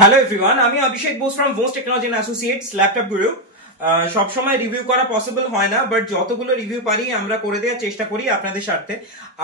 Hello everyone, আমি Abhishek Bose from Bose technology and associates laptop Guru. সবসময় review করা পসিবল হয় না, বাট যতগুলো রিভিউ পারি আমরা করে দেওয়ার চেষ্টা করি আপনাদের স্বার্থে।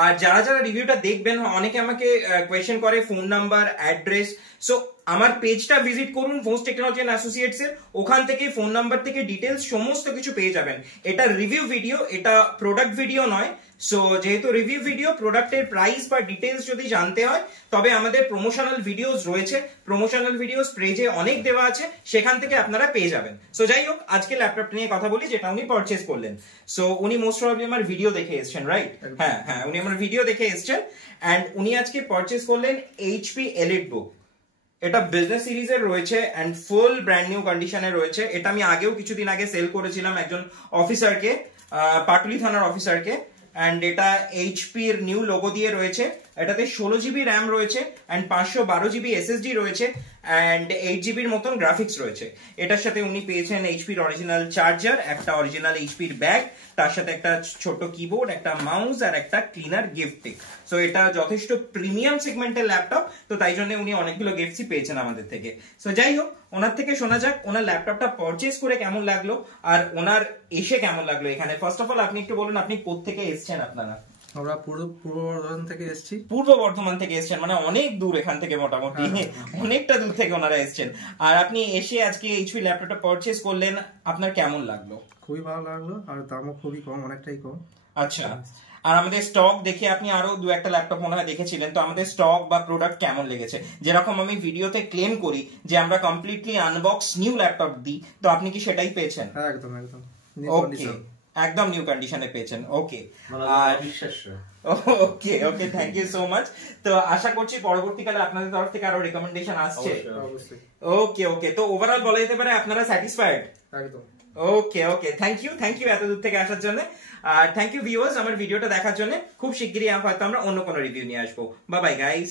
আর যারা যারা রিভিউটা দেখবেন, অনেকে আমাকে কোয়েশ্চেন করে ফোন নাম্বার, অ্যাড্রেস। সো আমার পেজটা ভিজিট করুন ভোস টেকনোলজি এন্ড অ্যাসোসিয়েটস এর, ওখান থেকে ফোন নাম্বার থেকে ডিটেলস সমস্ত কিছু পেয়ে যাবেন। এটা রিভিউ ভিডিও, এটা প্রোডাক্ট ভিডিও নয়। সো যেহেতু রিভিউ ভিডিও, প্রোডাক্টের প্রাইস বা ডিটেলস যদি জানতে হয় তবে আমাদের প্রমোশনাল ভিডিওস রয়েছে। প্রমোশনাল ভিডিওস পেজে অনেক দেওয়া আছে, সেখান থেকে আপনারা পেয়ে যাবেন। সো যাই হোক, আজকে ল্যাপটপটা নিয়ে কথা বলি যেটা উনি পারচেজ করলেন। সো উনি মোস্ট প্রবাবলি আমার ভিডিও দেখে এসেছেন, রাইট? হ্যাঁ, উনি আমার ভিডিও দেখে এসেছেন এন্ড উনি আজকে পারচেজ করলেন এইচপি এলিট বুক। এটা বিজনেস সিরিজের রয়েছে এন্ড ফুল ব্র্যান্ড নিউ কন্ডিশনে রয়েছে। এটা আমি আগেও কিছুদিন আগে সেল করেছিলাম একজন অফিসারকে, পাটুলি থানার অফিসারকে। এন্ড এটা এইচপি এর নিউ লোগো দিয়ে রয়েছে। এটাতে 16 জিবি র্যাম রয়েছে এন্ড 512 জিবি এসএসডি রয়েছে এন্ড 8 জিবির মতন গ্রাফিক্স রয়েছে। এটার সাথে উনি পেয়েছেন এইচপির অরিজিনাল চার্জার, একটা অরিজিনাল এইচপির ব্যাগ, তার সাথে একটা ছোট কিবোর্ড, একটা মাউস আর একটা ক্লিনার গিফট। সো এটা যথেষ্ট প্রিমিয়াম সেগমেন্টের ল্যাপটপ, তো তাই জন্য উনি অনেকগুলো গিফটসই পেয়েছেন আমাদের থেকে। সো যাই হোক, ওনার থেকে শোনা যাক ওনার ল্যাপটপটা পারচেজ করে কেমন লাগলো আর ওনার এসে কেমন লাগলো এখানে। ফার্স্ট অফ অল আপনি একটু বলুন আপনি কোত্থেকে এসেছেন। আপনারা? আমরা পূর্ব বর্ধমান থেকে এসেছি। পূর্ব বর্ধমান থেকে এসেছেন, মানে অনেক দূর এখান থেকে, মোটামুটি অনেকটা দূর থেকে ওনারা এসেছেন। আর আপনি এসে আজকে এইচপি ল্যাপটপটা পারচেজ করলেন, আপনার কেমন লাগলো? খুবই ভালো লাগলো, আর দামও খুবই কম, অনেকটাই কম। আচ্ছা, আর আমাদের স্টক দেখে আপনি আরো দু একটা ল্যাপটপ মনে হয় দেখেছিলেন, তো আমাদের স্টক বা প্রোডাক্ট কেমন লেগেছে? যেরকম আমি ভিডিওতে ক্লেম করি যে আমরা কমপ্লিটলি আনবক্স নিউ ল্যাপটপ দিই, তো আপনি কি সেটাই পেয়েছেন? হ্যাঁ, একদম একদম ওকে, একদম নিউ কন্ডিশনে পেয়েছেন। ওকে, ওকে, থ্যাংক ইউ সো মাচ। তো আশা করছি পরবর্তীকালে আপনাদের তরফ থেকে আরো রেকমেন্ডেশন আসছে। ওকে, তো ওভারঅল বলা যেতে পারে আপনারা স্যাটিসফাইড? একদম। ওকে, থ্যাংক ইউ এত দূর থেকে আসার জন্য। আর থ্যাংক ইউ ভিউয়ার্স আমার ভিডিওটা দেখার জন্য। খুব শিগগিরই হয়তো আমরা অন্য কোনো রিভিউ নিয়ে আসবো। Bye bye guys.